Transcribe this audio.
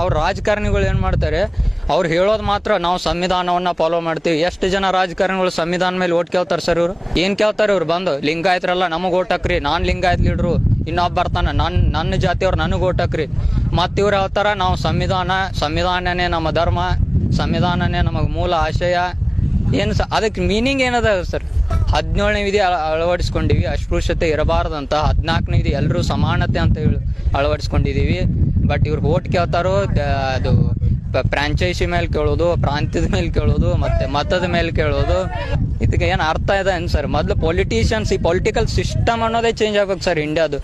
ಅವ್ರ ರಾಜಕಾರಣಿಗಳು ಏನು ಮಾಡ್ತಾರೆ, ಅವ್ರು ಹೇಳೋದು ಮಾತ್ರ ನಾವು ಸಂವಿಧಾನವನ್ನ ಫಾಲೋ ಮಾಡ್ತೀವಿ. ಎಷ್ಟು ಜನ ರಾಜಕಾರಣಿಗಳು ಸಂವಿಧಾನ ಮೇಲೆ ಓಟ್ ಕೇಳ್ತಾರೆ ಸರ್? ಇವರು ಏನ್ ಕೇಳ್ತಾರೆ? ಇವ್ರು ಬಂದು ಲಿಂಗಾಯತ್ರಲ್ಲ ನಮಗ್ ಓಟ್ ಹಾಕ್ರಿ, ನಾನ್ ಲಿಂಗಾಯತ್ ಲೀಡ್ರು, ಇನ್ನೊಬ್ಬ ಬರ್ತಾನ ನನ್ನ ಜಾತಿಯವ್ರು ನನಗ್ ಓಟ್ ಹಾಕ್ರಿ. ಮತ್ ಇವ್ರು ಹೇಳ್ತಾರ ನಾವು ಸಂವಿಧಾನನೇ ನಮ್ಮ ಧರ್ಮ, ಸಂವಿಧಾನನೇ ನಮಗ್ ಮೂಲ ಆಶಯ. ಏನು ಅದಕ್ಕೆ ಮೀನಿಂಗ್ ಏನದ ಸರ್? 17ನೇ ವಿಧಿ ಅಳವಡಿಸ್ಕೊಂಡಿವಿ, ಅಸ್ಪೃಶ್ಯತೆ ಇರಬಾರ್ದಂತ. 14ನೇ ವಿಧಿ ಎಲ್ಲರೂ ಸಮಾನತೆ ಅಂತ ಹೇಳಿ ಅಳವಡಿಸ್ಕೊಂಡಿದೀವಿ. ಬಟ್ ಇವ್ರಿಗೆ ಓಟ್ ಕೇಳ್ತಾರೋ ಅದು ಫ್ರಾಂಚೈಸಿ ಮೇಲೆ ಕೇಳೋದು, ಪ್ರಾಂತ್ಯದ ಮೇಲೆ ಕೇಳೋದು, ಮತ್ತೆ ಮತದ ಮೇಲೆ ಕೇಳೋದು. ಇದಕ್ಕೆ ಏನು ಅರ್ಥ ಇದೆ ಸರ್? ಮೊದಲು ಪೊಲಿಟಿಷಿಯನ್ಸ್, ಈ ಪೊಲಿಟಿಕಲ್ ಸಿಸ್ಟಮ್ ಅನ್ನೋದೇ ಚೇಂಜ್ ಆಗ್ಬೇಕು ಸರ್ ಇಂಡಿಯಾದು.